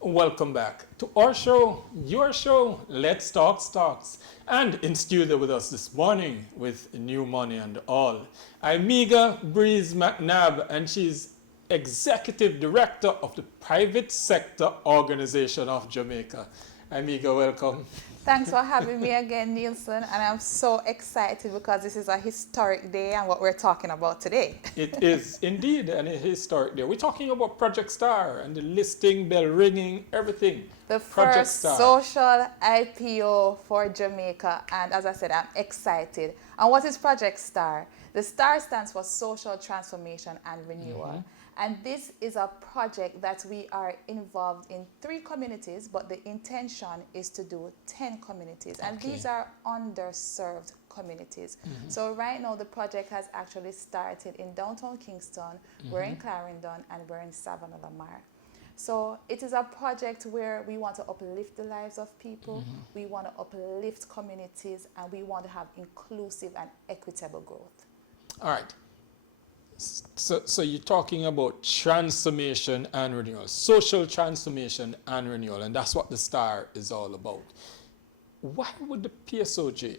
Welcome back to our show, your show, Let's Talk Stocks. And in studio with us this morning with new money and all, Imega Breese Mcnad, and she's Executive Director of the Private Sector Organization of Jamaica. Imega, welcome. Thanks for having me again, Neilson. And I'm so excited because this is a historic day and what we're talking about today. It is indeed an historic day. We're talking about Project Star and the listing, bell ringing, everything. The Project first Star. social IPO for Jamaica. And as I said, I'm excited. And what is Project Star? The STAR stands for Social Transformation and Renewal. And this is a project that we are involved in 3 communities, but the intention is to do 10 communities. And Okay. these are underserved communities. So right now the project has actually started in downtown Kingston, we're in Clarendon, and we're in Savannah Lamar. So it is a project where we want to uplift the lives of people, we want to uplift communities, and we want to have inclusive and equitable growth. All right. So you're talking about transformation and renewal, social transformation and renewal, and that's what the STAR is all about. Why would the PSOJ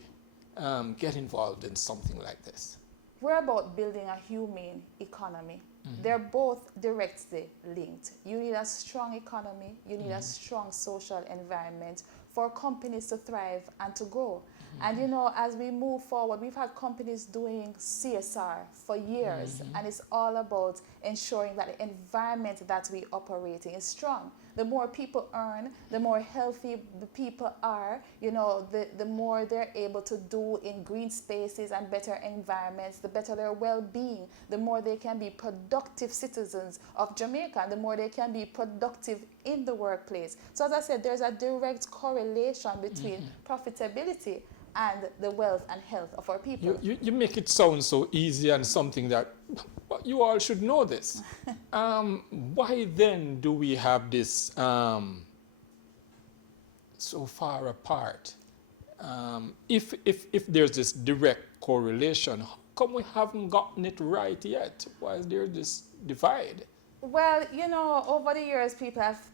get involved in something like this? We're about building a humane economy. They're both directly linked. You need a strong economy, you need a strong social environment for companies to thrive and to grow. And you know, as we move forward, we've had companies doing CSR for years, and it's all about ensuring that the environment that we operate in is strong. The more people earn, the more healthy the people are, you know, the more they're able to do in green spaces and better environments, the better their well-being, the more they can be productive citizens of Jamaica, and the more they can be productive in the workplace. So as I said, there's a direct correlation between profitability and the wealth and health of our people. You make it sound so easy and something that well, you all should know this. Why then do we have this so far apart? If there's this direct correlation, how come we haven't gotten it right yet? Why is there this divide? Well, you know, over the years, people have,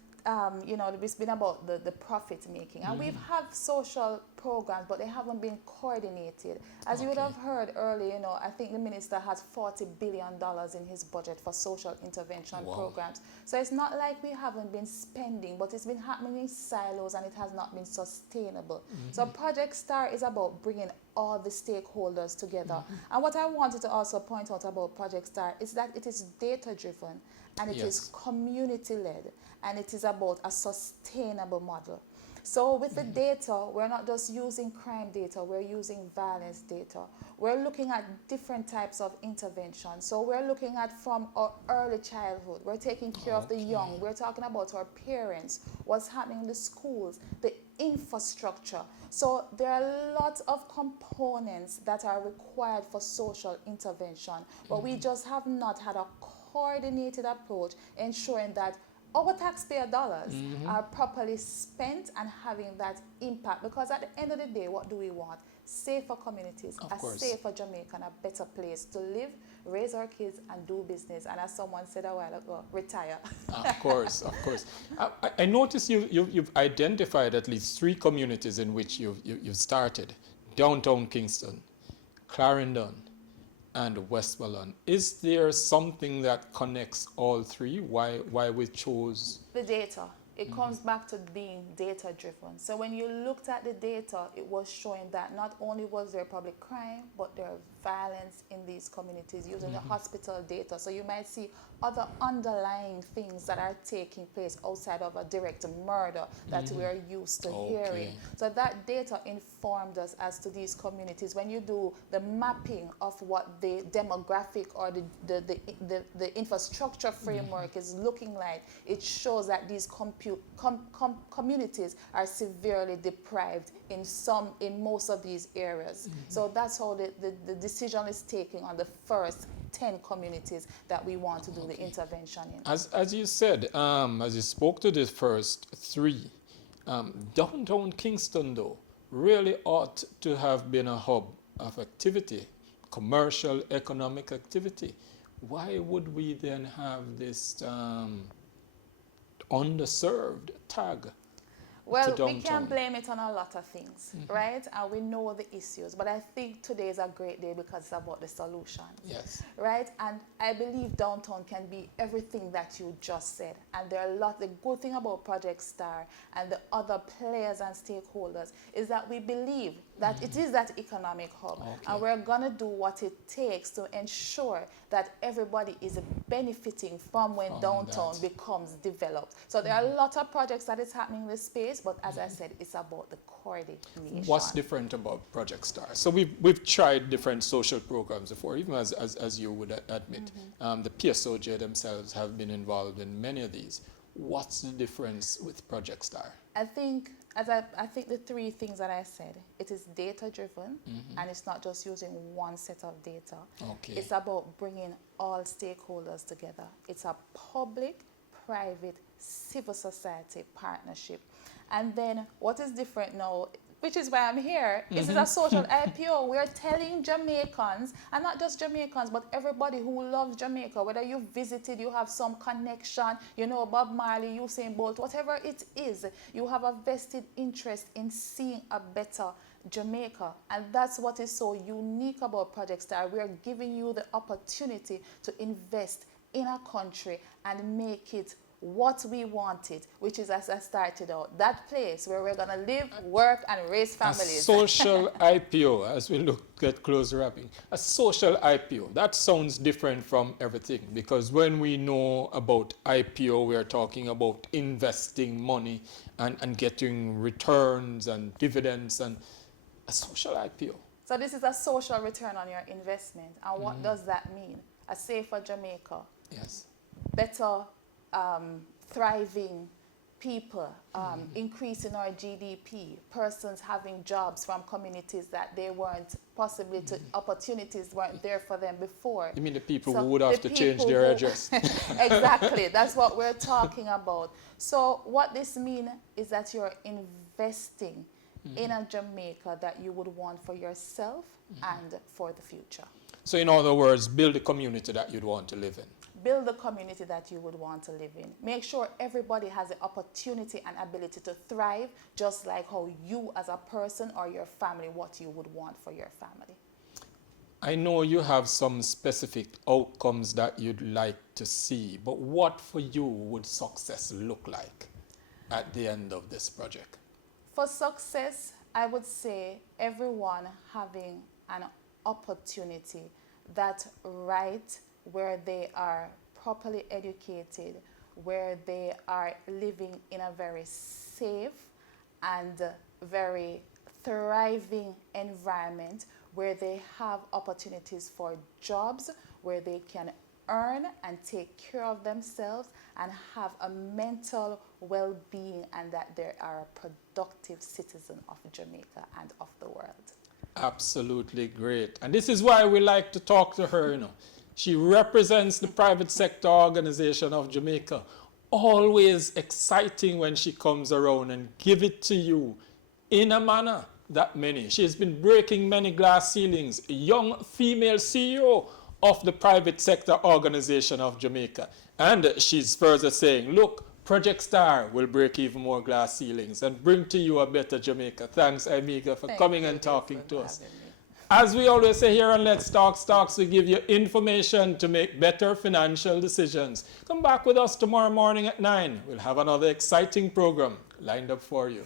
you know, it's been about the profit making. And we've had social programs, but they haven't been coordinated. As you would have heard earlier, you know, I think the minister has $40 billion in his budget for social intervention programs. So it's not like we haven't been spending, but it's been happening in silos and it has not been sustainable. So Project STAR is about bringing all the stakeholders together. And what I wanted to also point out about Project STAR is that it is data driven and it is community led and it is about a sustainable model. So with the data, we're not just using crime data, we're using violence data. We're looking at different types of intervention. So we're looking at from our early childhood, we're taking care of the young, we're talking about our parents, what's happening in the schools, the infrastructure. So there are a lot of components that are required for social intervention, but we just have not had a coordinated approach ensuring that our taxpayer dollars are properly spent and having that impact. Because at the end of the day, what do we want? Safer communities, safer Jamaica, and a better place to live, raise our kids, and do business. And as someone said a while ago, retire. Of course, of course. I noticed you've identified at least 3 communities in which you've started. Downtown Kingston, Clarendon, and Westmoreland. Is there something that connects all 3? Why we chose? The data. It comes back to being data driven. So when you looked at the data, it was showing that not only was there public crime, but there violence in these communities using the hospital data. So you might see other underlying things that are taking place outside of a direct murder that we are used to hearing. So that data informed us as to these communities. When you do the mapping of what the demographic or the infrastructure framework is looking like, it shows that these communities are severely deprived in most of these areas. So that's how the decision is taken on the first 10 communities that we want to do the intervention in. As you said, as you spoke to the first 3, downtown Kingston though really ought to have been a hub of activity, commercial, economic activity. Why would we then have this underserved tag Well, to we can downtown? blame it on a lot of things, right? And we know the issues. But I think today is a great day because it's about the solutions. Yes. Right? And I believe downtown can be everything that you just said. And there are a lot, the good thing about Project Star and the other players and stakeholders is that we believe that it is that economic hub. Okay. And we're going to do what it takes to ensure that everybody is benefiting from when downtown becomes developed. So there are a lot of projects that is happening in this space, but as I said, it's about the coordination. What's different about Project Star? So we've tried different social programs before, even as you would admit. The PSOJ themselves have been involved in many of these. What's the difference with Project Star? I think, I think the three things that I said, it is data driven, and it's not just using one set of data. Okay. It's about bringing all stakeholders together. It's a public, private, civil society partnership. And then what is different now, which is why I'm here, is it's a social IPO. We're telling Jamaicans, and not just Jamaicans, but everybody who loves Jamaica, whether you visited, you have some connection, you know Bob Marley, Usain Bolt, whatever it is, you have a vested interest in seeing a better Jamaica. And that's what is so unique about Project Star. We are giving you the opportunity to invest in a country and make it what we wanted, which is, as I started out, that place where we're going to live, work, and raise families. A social IPO, as we get close wrapping. A social IPO, that sounds different from everything, because when we know about IPO, we are talking about investing money and getting returns and dividends, and a social IPO. So this is a social return on your investment. And what does that mean? A safer Jamaica. Yes. Better thriving people, increasing our GDP, persons having jobs from communities that they weren't possibly to, opportunities weren't there for them before. You mean the people So who would have to change their address? Exactly, that's what we're talking about. So what this means is that you're investing in a Jamaica that you would want for yourself and for the future. So in other words, build a community that you'd want to live in. Build the community that you would want to live in. Make sure everybody has the opportunity and ability to thrive, just like how you as a person or your family, what you would want for your family. I know you have some specific outcomes that you'd like to see, but what for you would success look like at the end of this project? For success, I would say everyone having an opportunity that right where they are properly educated, where they are living in a very safe and very thriving environment, where they have opportunities for jobs, where they can earn and take care of themselves and have a mental well-being, and that they are a productive citizen of Jamaica and of the world. Absolutely great. And this is why we like to talk to her, you know. She represents the private sector organization of Jamaica. Always exciting when she comes around and give it to you in a manner that many. She has been breaking many glass ceilings. A young female CEO of the private sector organization of Jamaica. And she's further saying, look, Project Star will break even more glass ceilings and bring to you a better Jamaica. Thanks, Imega, for coming and talking to us. As we always say here on Let's Talk Stocks, we give you information to make better financial decisions. Come back with us tomorrow morning at 9. We'll have another exciting program lined up for you.